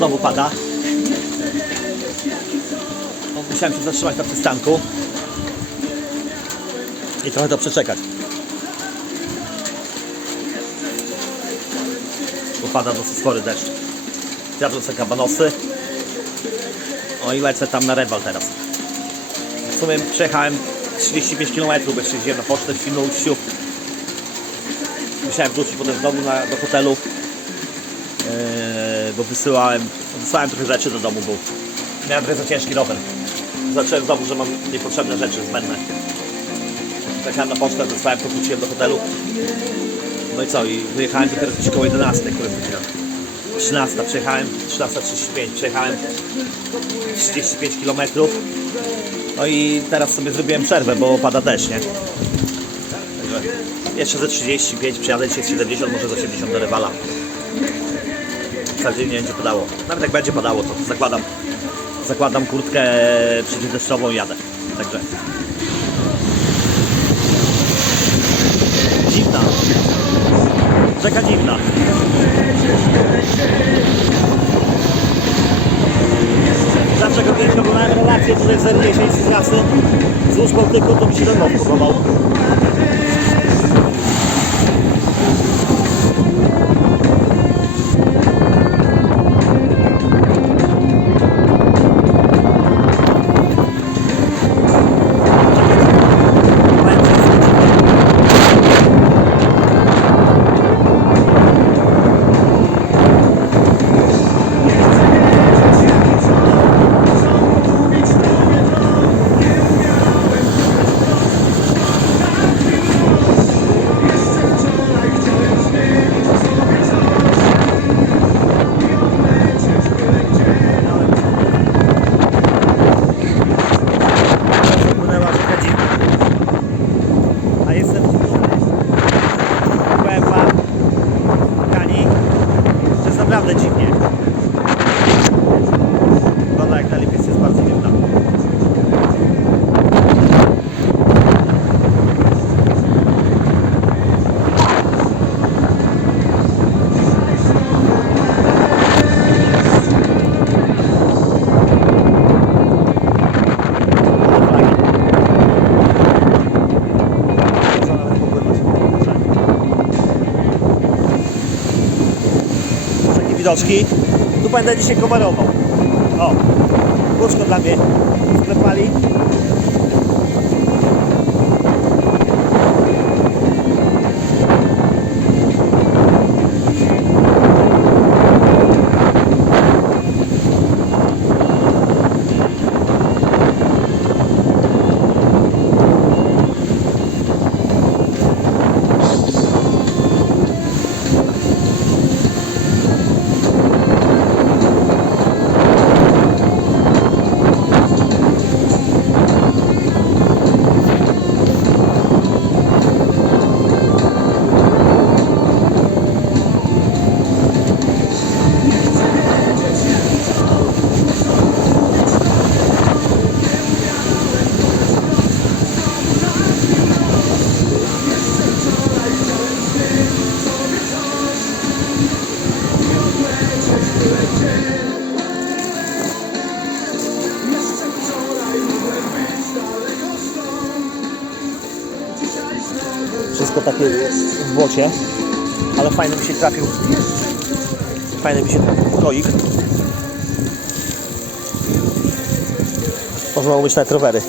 znowu pada. No, musiałem się zatrzymać na przystanku i trochę to przeczekać. Bo pada dosyć spory deszcz. Zjadłem sobie kabanosy. O i lecę tam na Rewal teraz. W sumie przejechałem 35 km, bo jeździłem na pocztę w Świnoujściu. Musiałem wrócić potem znowu na, do hotelu, yy, bo wysyłałem, wysłałem trochę rzeczy do domu, bo miałem trochę za ciężki rower. Zacząłem znowu, że mam niepotrzebne rzeczy zbędne. Czekałem na pocztę, wysłałem, to wróciłem do hotelu. No i co, i wyjechałem dopiero gdzieś koło 11, które godzina. 13, przejechałem, 13.35, przejechałem 35 km. No i teraz sobie zrobiłem przerwę, bo pada deszcz, nie? Także jeszcze ze 35, przyjadę dzisiaj z 70, może z 80 do rywala. Wcale nie będzie padało. Nawet jak będzie padało, to zakładam, zakładam kurtkę przeciwdeszczową i jadę. Także. Dziwna. Rzeka dziwna. Zawsze jak kiedyś oglądałem relację tutaj z R10 z trasy wzdłuż Bałtyku, to mi się ten podobał. Eisen widoczki. Tu będę dzisiaj komarował. O, łóżko dla mnie sklepali. Wszystko takie w błocie, ale fajny mi się trafił. Fajny mi się trafił koik. Można być nawet rowery.